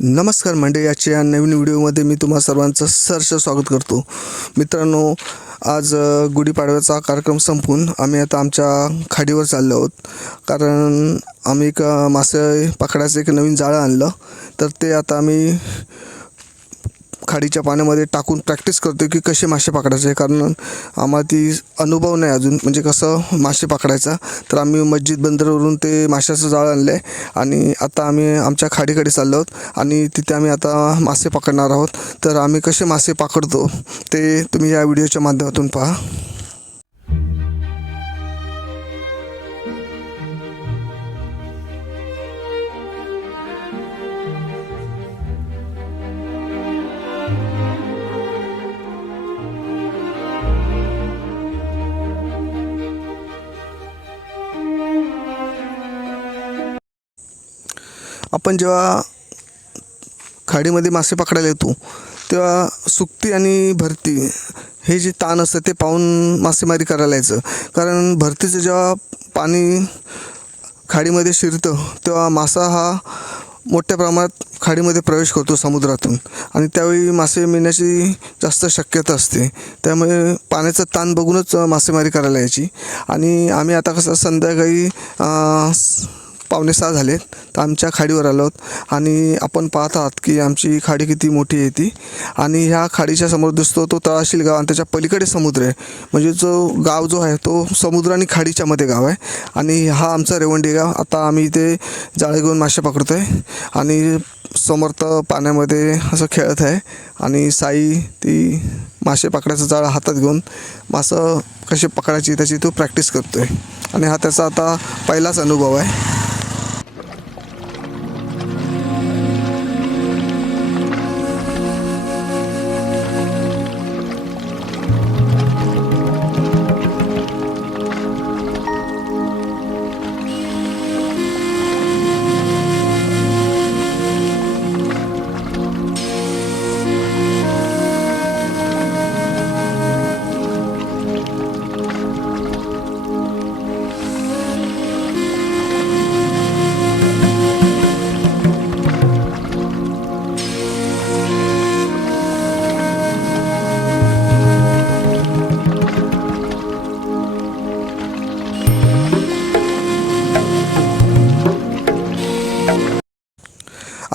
नमस्कार मंडळी, आजच्या नवीन व्हिडिओमध्ये मी तुम्हा सर्वांचं सहर्ष स्वागत करतो. मित्रांनो, आज गुढीपाडव्याचा कार्यक्रम संपून आम्ही आता आमच्या खाडीवर चाललो आहोत. कारण आम्ही एक मासे पकडायचं एक नवीन जाळं आणलं, तर ते आता आम्ही खाडीच्या पाण्यामध्ये टाकून प्रॅक्टिस करतो की कसे मासे पकडायचे. कारण आम्हाला ती अनुभव नाही अजून, म्हणजे कसं मासे पकडायचा. तर आम्ही मस्जिद बंदरवरून ते माशाचं जाळं आणलं आहे आणि आता आम्ही आमच्या खाडीकडे चाललो आहोत आणि तिथे आम्ही आता मासे पकडणार आहोत. तर आम्ही कसे मासे पकडतो ते तुम्ही या व्हिडिओच्या माध्यमातून पहा. आपण जेव्हा खाडीमध्ये मासे पकडायला येतो तेव्हा सुकती आणि भरती हे जे ताण असतं ते पाहून मासेमारी करायला यायचं. कारण भरतीचं जेव्हा पाणी खाडीमध्ये शिरतं तेव्हा मासा हा मोठ्या प्रमाणात खाडीमध्ये प्रवेश करतो समुद्रातून आणि त्यावेळी मासे मिळण्याची जास्त शक्यता असते. त्यामुळे पाण्याचं ताण बघूनच मासेमारी करायला यायची. आणि आम्ही आता कसं संध्याकाळी 5:45 झाले तर आमच्या खाडीवर आलो आहोत आणि आपण पाहत आहात की आमची खाडी किती मोठी आहे ती. आणि ह्या खाडीच्या समोर दिसतो तो तळाशील गाव आणि त्याच्या पलीकडे समुद्र आहे. म्हणजे जो गाव जो आहे तो समुद्र आणि खाडीच्या मध्ये गाव आहे. आणि हा आमचा रेवंडी गाव. आता आम्ही इथे जाळे घेऊन मासे पकडतो आहे आणि समर्थ पाण्यामध्ये असं खेळत आहे आणि साई ती मासे पकडायचं जाळं हातात घेऊन मासं कसे पकडायची त्याची तो प्रॅक्टिस करतो आहे. आणि हा त्याचा आता पहिलाच अनुभव आहे.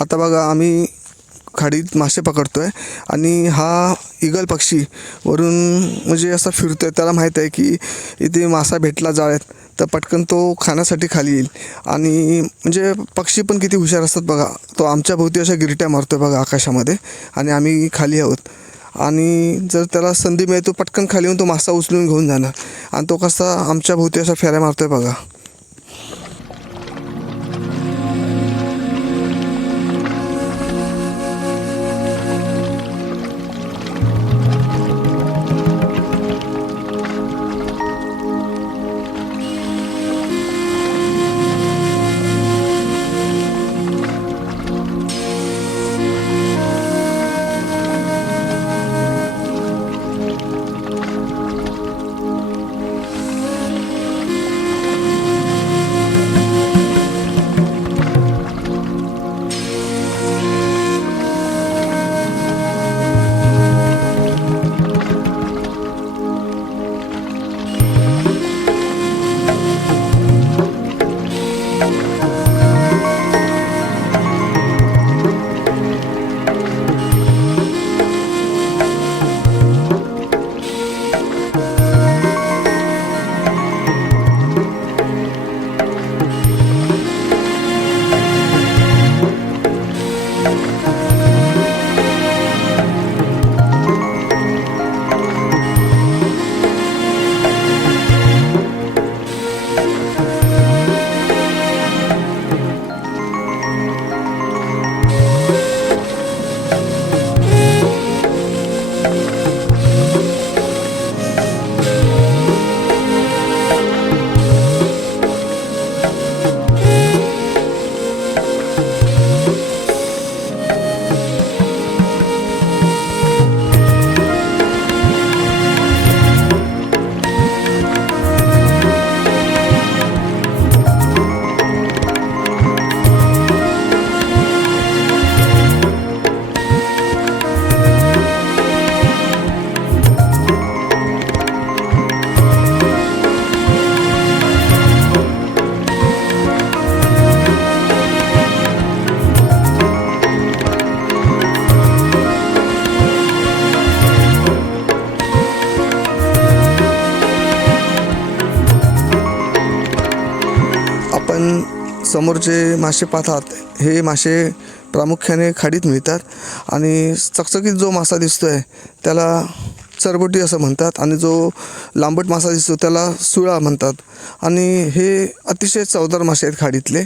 आता बघा आम्ही खाडीत मासे पकडतो आहे आणि हा ईगल पक्षी वरून म्हणजे असा फिरतो आहे. त्याला माहीत आहे की इथे मासा भेटला जाळ्यात तर पटकन तो खाण्यासाठी खाली येईल. आणि म्हणजे पक्षी पण किती हुशार असतात बघा. तो आमच्या भोवती अशा गिरट्या मारतो आहे बघा आकाशामध्ये आणि आम्ही खाली आहोत. आणि जर त्याला संधी मिळतो पटकन खाली येऊन तो मासा उचलून घेऊन जाणार आणि तो कसा आमच्या भोवती अशा फेऱ्या मारतो आहे बघा. समोर जे मासे पाहतात हे मासे प्रामुख्याने खाडीत मिळतात आणि चकचकीत जो मासा दिसतो आहे त्याला चरबोटी असं म्हणतात आणि जो लांबट मासा दिसतो त्याला सुळा म्हणतात आणि हे अतिशय चवदार मासे आहेत खाडीतले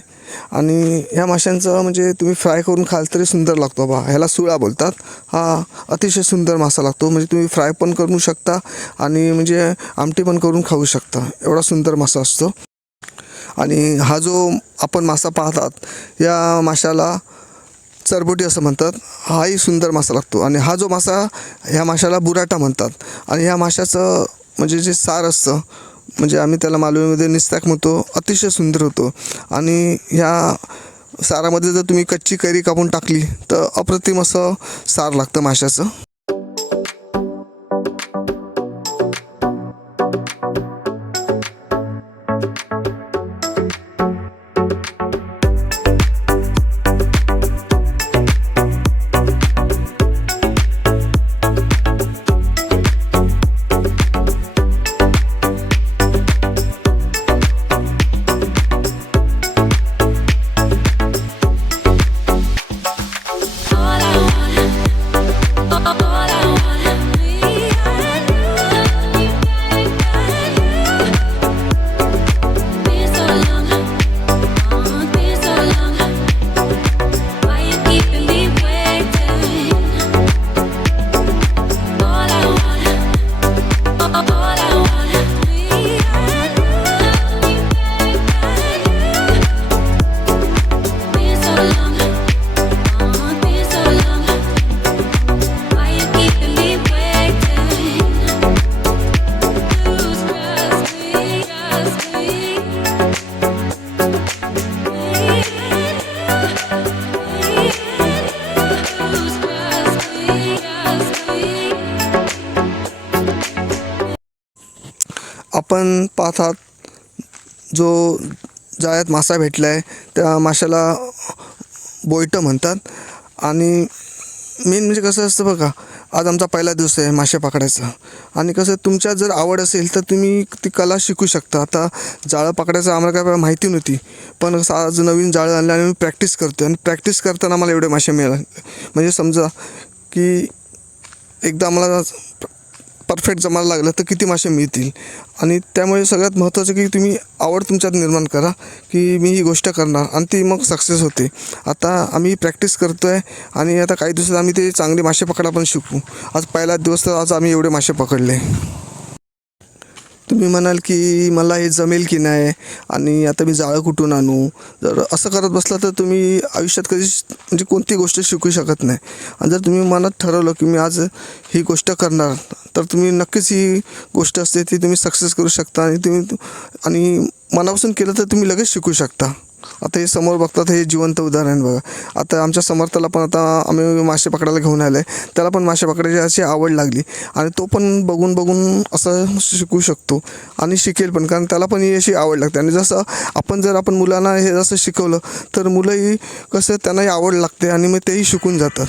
आणि ह्या माशांचं म्हणजे तुम्ही फ्राय करून खाल तरी सुंदर लागतो बा. ह्याला सुळा बोलतात. हा अतिशय सुंदर मासा लागतो, म्हणजे तुम्ही फ्राय पण करू शकता आणि म्हणजे आमटी पण करून खाऊ शकता, एवढा सुंदर मासा असतो. आणि हा जो आपण मासा पाहतात या माशाला चरबोटी असं म्हणतात. हाही सुंदर मासा लागतो आणि हा जो मासा ह्या माशाला बुराटा म्हणतात आणि ह्या माशाचं म्हणजे जे सार असतं म्हणजे आम्ही त्याला मालवणीमध्ये निस्ताक म्हणतो, अतिशय सुंदर होतो आणि ह्या सारामध्ये जर तुम्ही कच्ची कैरी कापून टाकली तर अप्रतिम असं सार लागतं माशाचं. आपण पाहतात जो जाळ्यात मासा भेटला आहे त्या माशाला बोयटं म्हणतात आणि मेन म्हणजे कसं असतं बघा, आज आमचा पहिला दिवस आहे मासे पकडायचा आणि कसं तुमच्यात जर आवड असेल तर तुम्ही ती कला शिकू शकता. आता जाळं पकडायचं आम्हाला काय माहिती नव्हती, पण कसं आज नवीन जाळं आणलं आणि मी प्रॅक्टिस करतो आणि प्रॅक्टिस करताना मला एवढे मासे मिळाले. म्हणजे समजा की एकदा मला परफेक्ट जमायला लागलं तर किती मासे मिळतील. आणि त्यामुळे सगळ्यात महत्त्वाचं की तुम्ही आवड तुमच्यात निर्माण करा की मी ही गोष्ट करणार आणि ती मग सक्सेस होते. आता आम्ही प्रॅक्टिस करतो आहे आणि आता काही दिवसात आम्ही ते चांगले मासे पकडायला पण शिकू. आज पहिला दिवस तर आज आम्ही एवढे मासे पकडले. तुम्ही म्हणाल की मला हे जमेल की नाही आणि आता मी जाळं कुठून आणू. जर असं करत बसला तर तुम्ही आयुष्यात कधीच म्हणजे कोणती गोष्ट शिकू शकत नाही. आणि जर तुम्ही मनात ठरवलं की मी आज ही गोष्ट करणार तर तुम्ही नक्कीच ही गोष्ट असते ती तुम्ही सक्सेस करू शकता आणि मनापासून केलं तर तुम्ही लगेच शिकू शकता. आता हे समोर बघतात हे जिवंत उदाहरण बघा. आता आमच्या समर्थाला पण आता आम्ही मासे पकडायला घेऊन आलो आहे, त्याला पण मासे पकडायची अशी आवड लागली आणि तो पण बघून बघून असं शिकू शकतो आणि शिकेल पण, कारण त्याला पण ही अशी आवड लागते. आणि जसं आपण मुलांना हे जसं शिकवलं तर मुलंही कसं त्यांनाही आवड लागते आणि मग तेही शिकून जातात.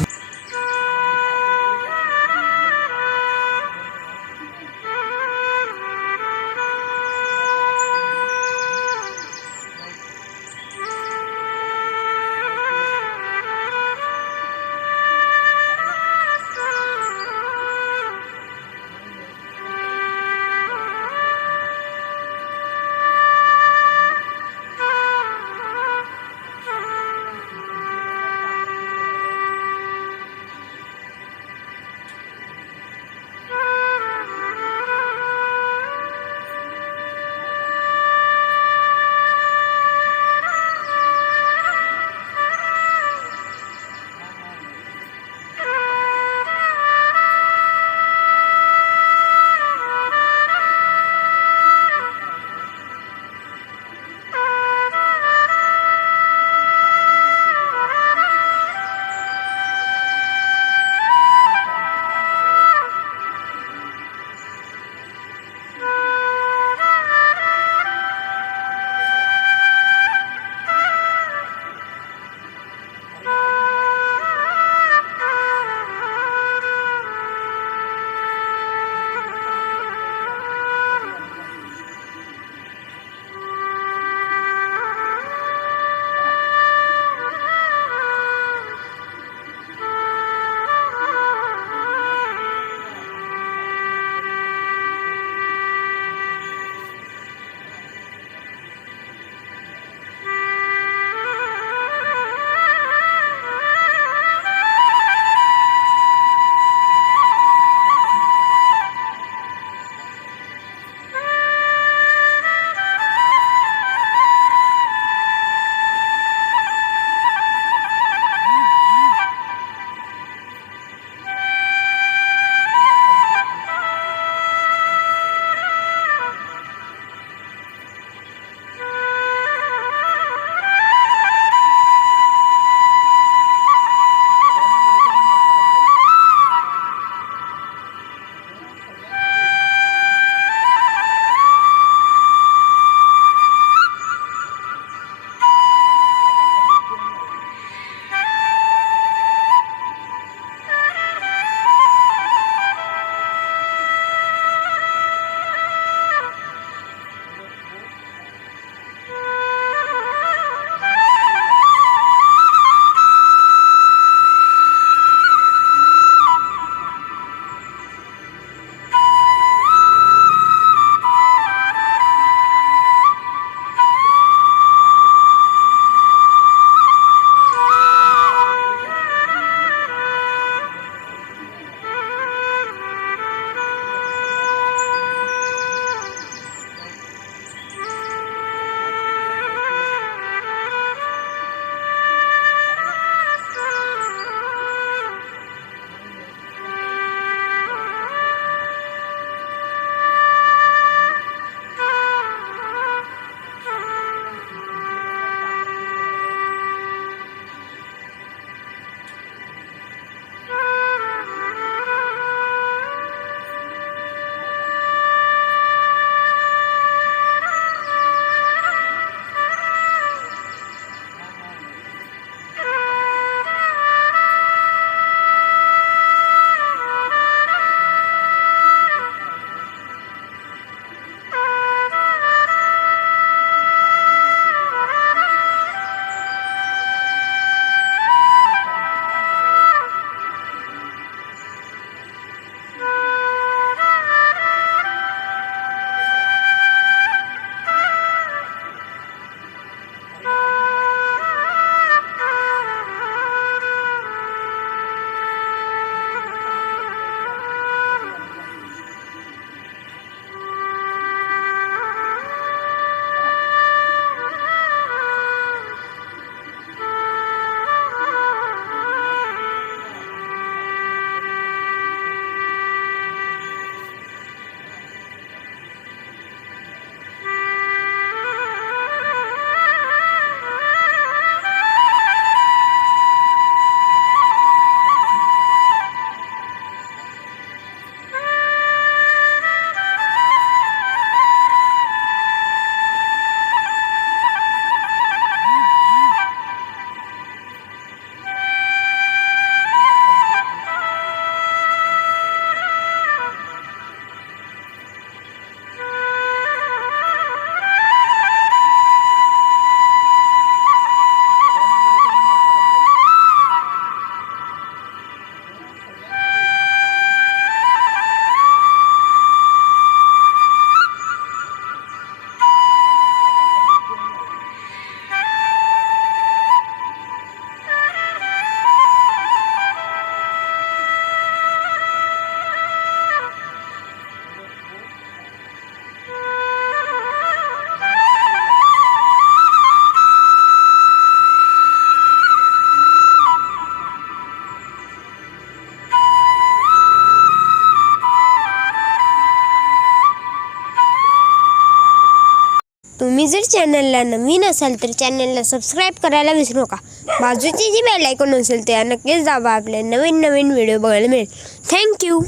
तुम्ही जर चॅनलला नवीन असाल तर चॅनलला सबस्क्राईब करायला विसरू नका. बाजूची जी बेल आयकॉन असेल ते नक्कीच दाबा. आपले नवीन व्हिडिओ बघायला मिळेल. थँक्यू.